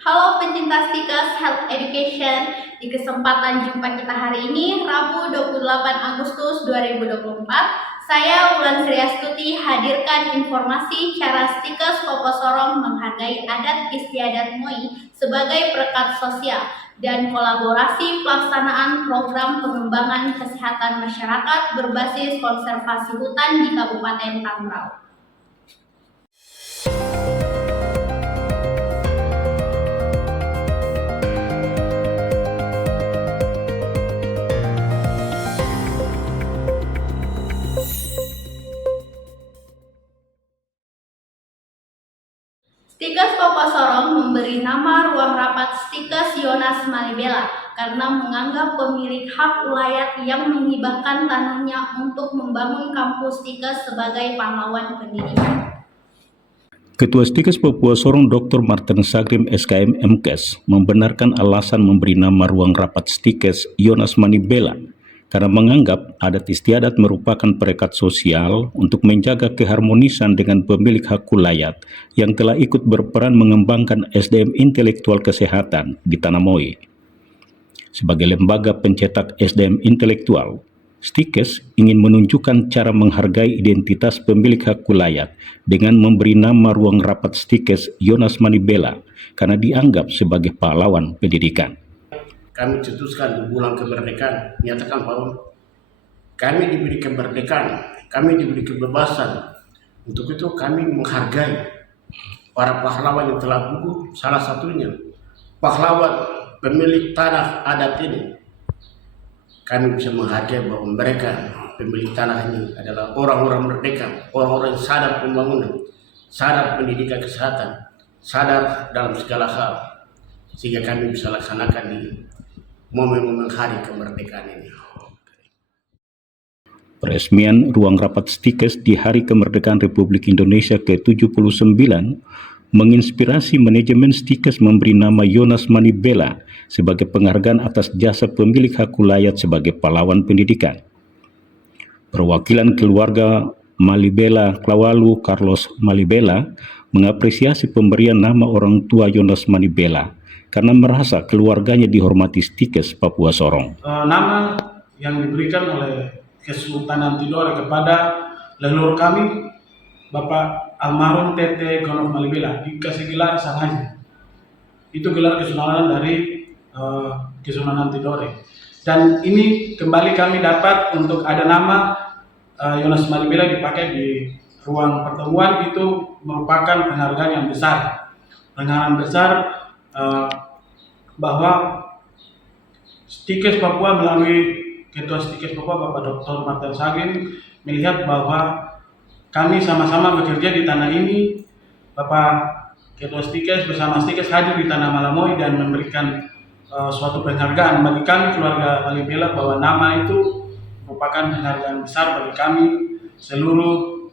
Halo pencinta Stikers Health Education, di kesempatan jumpa kita hari ini, Rabu 28 Agustus 2024, saya Wulan Sriastuti hadirkan informasi cara Stikers Popo Sorong menghargai adat istiadat MOI sebagai perekat sosial dan kolaborasi pelaksanaan program pengembangan kesehatan masyarakat berbasis konservasi hutan di Kabupaten Tambrauw. Stikers Popo Sorong memberi nama ruang rapat Stikers Yonas Malibela karena menganggap pemilik hak ulayat yang menghibahkan tanahnya untuk membangun kampus Stikers sebagai pahlawan pendidikan. Ketua Stikers Papua Sorong Dr. Martin Sagrim SKM MKes membenarkan alasan memberi nama ruang rapat Stikers Yonas Malibela karena menganggap adat istiadat merupakan perekat sosial untuk menjaga keharmonisan dengan pemilik hak ulayat yang telah ikut berperan mengembangkan SDM intelektual kesehatan di Tanah MOI. Sebagai lembaga pencetak SDM intelektual, Stikers ingin menunjukkan cara menghargai identitas pemilik hak ulayat dengan memberi nama ruang rapat Stikers Yonas Malibela karena dianggap sebagai pahlawan pendidikan. Kami cetuskan di bulan kemerdekaan, menyatakan bahwa kami diberi kemerdekaan, kami diberi kebebasan. Untuk itu kami menghargai para pahlawan yang telah gugur, salah satunya pahlawan pemilik tanah adat ini. Kami bisa menghargai bahwa mereka pemilik tanah ini adalah orang-orang merdeka, orang-orang yang sadar pembangunan, sadar pendidikan kesehatan, sadar dalam segala hal, sehingga kami bisa laksanakan di momen-momen hari kemerdekaan ini. Peresmian ruang rapat Stikers di Hari Kemerdekaan Republik Indonesia ke-79 menginspirasi manajemen Stikers memberi nama Yonas Malibela sebagai penghargaan atas jasa pemilik hak ulayat sebagai pahlawan pendidikan. Perwakilan keluarga Malibela Klawalu Carlos Malibela mengapresiasi pemberian nama orang tua Yonas Malibela karena merasa keluarganya dihormati Stikers Papua Sorong. Nama yang diberikan oleh Kesultanan Tidore kepada leluhur kami, Bapak almarhum Tete Gonov Malibela, dikasih gelar Sang Haji. Itu gelar kesultanan dari Kesultanan Tidore. Dan ini kembali kami dapat untuk ada nama Yonas Malibela dipakai di ruang pertemuan. Itu merupakan penghargaan yang besar. Penghargaan besar bahwa Stikers Papua melalui Ketua Stikers Papua Bapak Dr. Martin Sagrim melihat bahwa kami sama-sama bekerja di tanah ini. Bapak Ketua Stikers bersama Stikers hadir di tanah Malamoy dan memberikan suatu penghargaan bagi kami keluarga Malibela, bahwa nama itu merupakan penghargaan besar bagi kami seluruh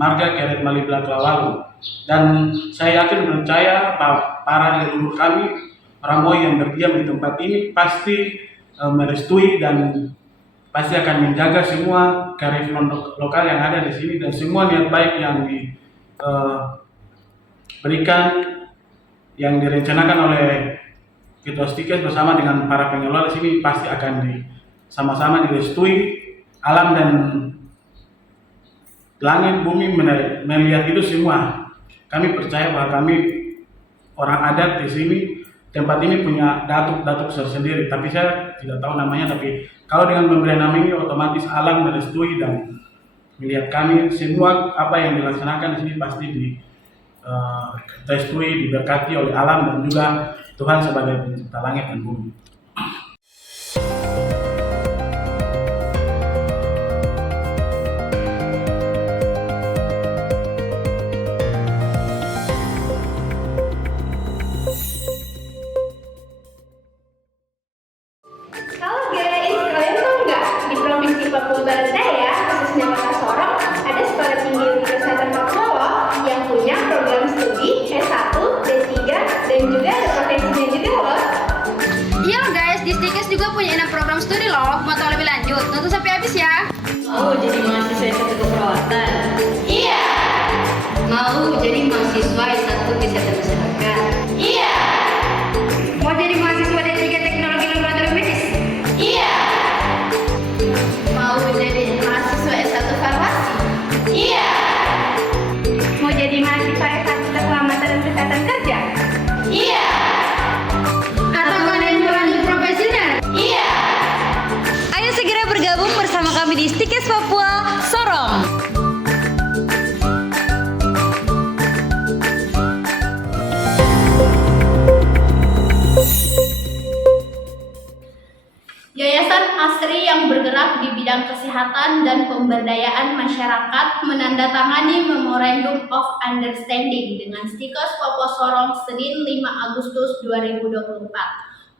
marga Keret Malibela Klawalu. Dan saya yakin percaya para leluhur kami, orang MOI yang berdiam di tempat ini pasti merestui dan pasti akan menjaga semua kearifan lokal yang ada di sini, dan semua niat baik yang diberikan, yang direncanakan oleh Ketua Stikers bersama dengan para pengelola di sini pasti akan sama-sama direstui. Alam dan langit bumi melihat itu semua. Kami percaya bahwa kami orang adat di sini, tempat ini punya datuk tersendiri, tapi saya tidak tahu namanya. Tapi kalau dengan memberi nama ini, otomatis alam merestui dan melihat kami semua apa yang dilaksanakan di sini pasti direstui, diberkati oleh alam dan juga Tuhan sebagai pencipta langit dan bumi. Papua Barat Daya, khususnya Kota Sorong, ada Sekolah Tinggi Kesehatan Papua loh, yang punya program studi S1, D3, dan juga ada potensinya juga loh. Iya, Papua Sorong. Yayasan ASRI yang bergerak di bidang kesehatan dan pemberdayaan masyarakat menandatangani Memorandum of Understanding dengan Stikes Papua Sorong Senin 5 Agustus 2024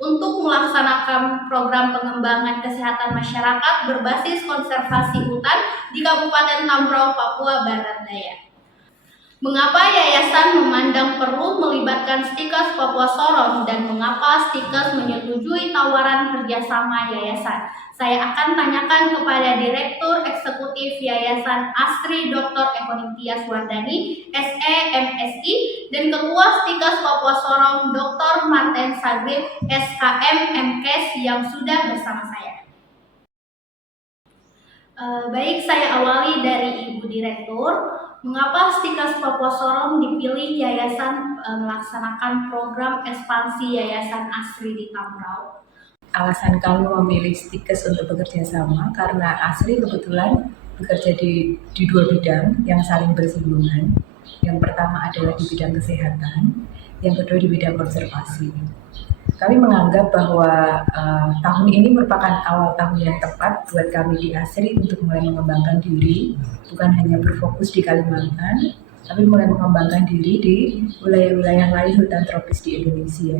untuk melaksanakan program pengembangan kesehatan masyarakat berbasis konservasi hutan di Kabupaten Tambrau, Papua Barat Daya. Mengapa yayasan memandang perlu melibatkan Stikes Papua Sorong dan mengapa Stikes menyetujui tawaran kerjasama yayasan? Saya akan tanyakan kepada Direktur Eksekutif Yayasan ASRI Dr. Ekoningtias Wardani, SE MSI, dan Ketua Stikes Papua Sorong Dr. Marten Sagrim, SKM MKes yang sudah bersama saya. Baik, saya awali dari Ibu Direktur. Mengapa Stikes Papua Sorong dipilih yayasan melaksanakan program ekspansi Yayasan ASRI di Tambrau? Alasan kami memilih Stikes untuk bekerja sama karena ASRI kebetulan bekerja di dua bidang yang saling bersinggungan. Yang pertama adalah di bidang kesehatan, yang kedua di bidang konservasi. Kami menganggap bahwa tahun ini merupakan awal tahun yang tepat buat kami di ASRI untuk mulai mengembangkan diri, bukan hanya berfokus di Kalimantan, tapi mulai mengembangkan diri di wilayah-wilayah lain hutan tropis di Indonesia.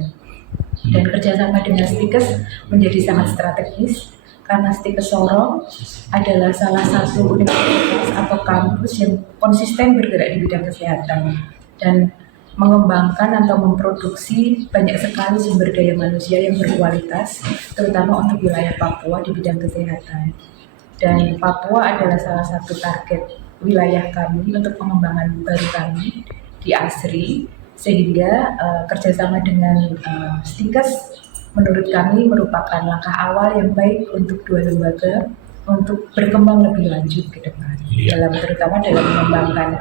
Dan kerjasama dengan Stikes menjadi sangat strategis, karena Stikes Sorong adalah salah satu universitas atau kampus yang konsisten bergerak di bidang kesehatan dan mengembangkan atau memproduksi banyak sekali sumber daya manusia yang berkualitas, terutama untuk wilayah Papua di bidang kesehatan. Dan Papua adalah salah satu target wilayah kami untuk pengembangan baru kami di ASRI, sehingga kerjasama dengan Stikes menurut kami merupakan langkah awal yang baik untuk dua lembaga untuk berkembang lebih lanjut ke depan, terutama dalam mengembangkan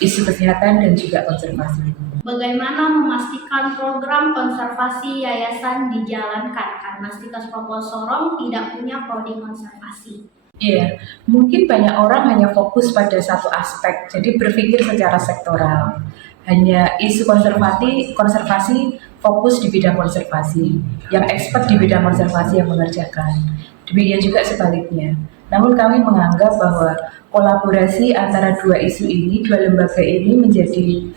isu kesehatan dan juga konservasi. Bagaimana memastikan program konservasi yayasan dijalankan karena Stikes Papua Sorong tidak punya prodi konservasi? Iya, mungkin banyak orang hanya fokus pada satu aspek, jadi berpikir secara sektoral. Hanya isu konservasi fokus di bidang konservasi, yang expert di bidang konservasi yang mengerjakan. Demikian juga sebaliknya. Namun kami menganggap bahwa kolaborasi antara dua isu ini, dua lembaga ini menjadi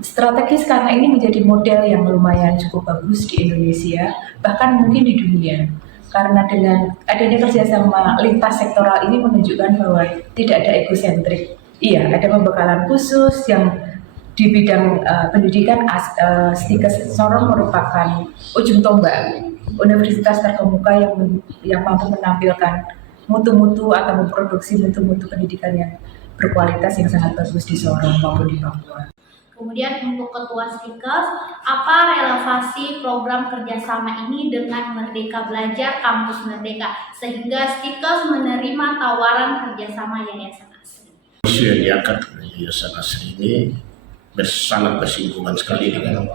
strategis karena ini menjadi model yang lumayan cukup bagus di Indonesia, bahkan mungkin di dunia. Karena dengan adanya kerjasama lintas sektoral ini menunjukkan bahwa tidak ada ekosentrik. Iya, ada pembekalan khusus yang di bidang pendidikan. Stikes Sorong merupakan ujung tombak universitas terkemuka yang mampu menampilkan mutu-mutu atau memproduksi mutu-mutu pendidikan yang berkualitas yang sangat bagus di Sorong maupun di Papua. Kemudian untuk Ketua Stikes, apa relevansi program kerjasama ini dengan Merdeka Belajar Kampus Merdeka sehingga Stikes menerima tawaran kerjasama Yayasan ASRI? Isu yang diangkat oleh Yayasan ASRI ini sangat bersinggungan sekali dengan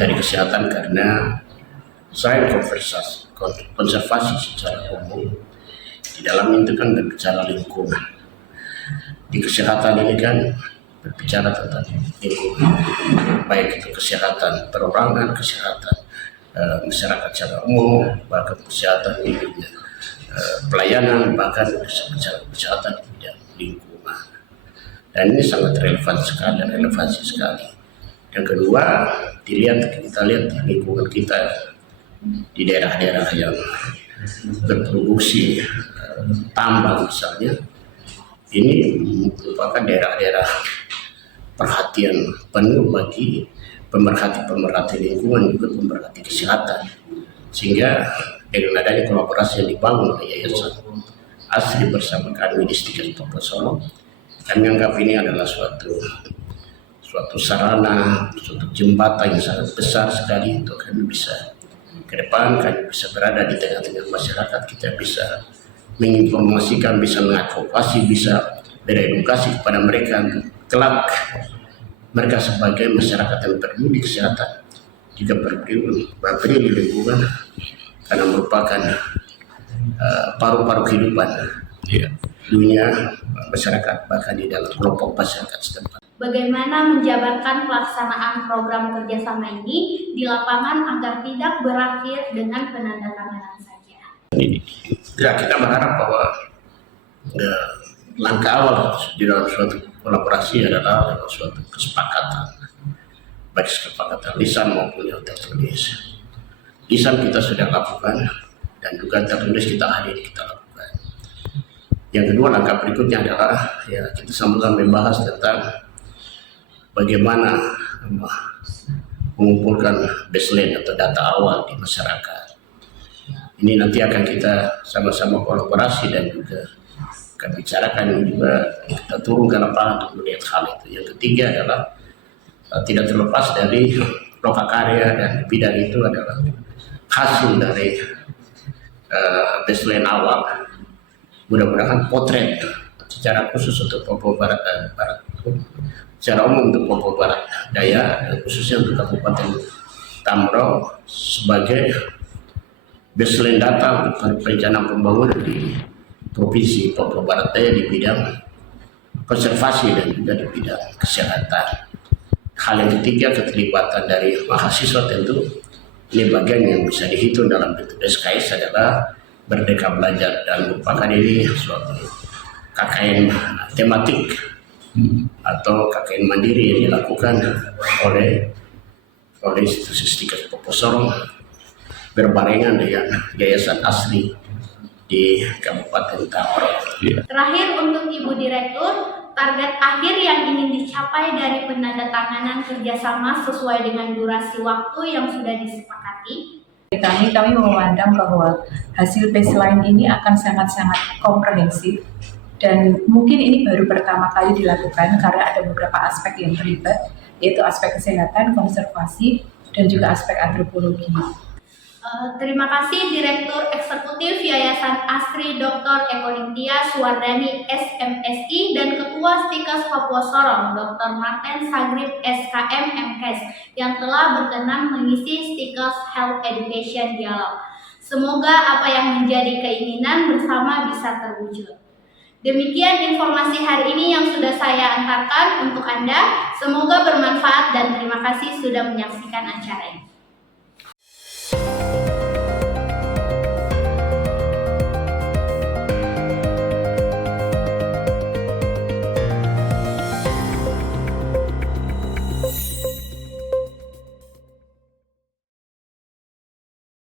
dari kesehatan karena saya konservasi secara umum di dalam itu kan berbicara lingkungan. Di kesehatan ini kan berbicara tentang lingkungan, baik itu kesehatan perorangan, kesehatan masyarakat secara umum, bahkan kesehatan di bidang pelayanan, bahkan kesehatan di bidang lingkungan. Dan ini sangat relevansi sekali. Yang kedua, kita lihat lingkungan kita di daerah-daerah yang berproduksi tambang misalnya, ini merupakan daerah-daerah perhatian penuh bagi pemerhati lingkungan juga pemerhati kesehatan, sehingga dengan adanya kolaborasi yang dibangun oleh Yayasan ASRI bersama kami di Stikes Papua Sorong, kami anggap ini adalah suatu sarana, suatu jembatan yang sangat besar sekali untuk kami bisa ke depan, kami bisa berada di tengah-tengah masyarakat, kita bisa menginformasikan, bisa mengadvokasi, bisa beredukasi kepada mereka untuk kelak mereka sebagai masyarakat yang peduli kesehatan juga peduli lingkungan karena merupakan paru-paru kehidupan Iya. dunia masyarakat, bahkan di dalam kelompok masyarakat setempat. Bagaimana menjabarkan pelaksanaan program kerjasama ini di lapangan agar tidak berakhir dengan penandatanganan saja? Ya, kita berharap bahwa langkah awal di dalam suatu kolaborasi adalah dalam suatu kesepakatan, baik kesepakatan lisan maupun yang tertulis. Lisan kita sudah lakukan dan juga tertulis kita lakukan. Yang kedua, langkah berikutnya adalah ya kita sama-sama membahas tentang bagaimana mengumpulkan baseline atau data awal di masyarakat. Ini nanti akan kita sama-sama kolaborasi dan juga akan bicarakan, juga kita turun ke lapangan untuk melihat hal itu. Yang ketiga adalah tidak terlepas dari lokakarya dan bidang itu adalah hasil dari baseline awal. Mudah-mudahan potret secara khusus untuk Papua Barat dan Barat, secara umum untuk Papua Barat Daya dan khususnya untuk Kabupaten Tambrau sebagai baseline data untuk perencanaan pembangunan di Provinsi Papua Barat Daya di bidang konservasi dan juga di bidang kesehatan. Hal yang ketiga, keterlibatan dari mahasiswa tentu ini bagian yang bisa dihitung dalam bentuk SKS adalah Merdeka Belajar, dan merupakan ini suatu KKN tematik atau KKN mandiri yang dilakukan oleh institusi Stikes Papua Sorong berbarengan dengan Yayasan Asri di Kabupaten Tambrau. Terakhir untuk Ibu Direktur, target akhir yang ingin dicapai dari penandatanganan kerjasama sesuai dengan durasi waktu yang sudah disepakati. Kami memandang bahwa hasil baseline ini akan sangat-sangat komprehensif dan mungkin ini baru pertama kali dilakukan karena ada beberapa aspek yang terlibat, yaitu aspek kesehatan, konservasi, dan juga aspek antropologi. Terima kasih Direktur Eksekutif Yayasan Asri Dr. Eko Ningtyas Suwardani SMSI dan Ketua Stikes Papua Sorong Dr. Marten Sagrim SKM MKes yang telah berkenan mengisi Stikes Health Education Dialog. Semoga apa yang menjadi keinginan bersama bisa terwujud. Demikian informasi hari ini yang sudah saya antarkan untuk Anda. Semoga bermanfaat dan terima kasih sudah menyaksikan acara ini.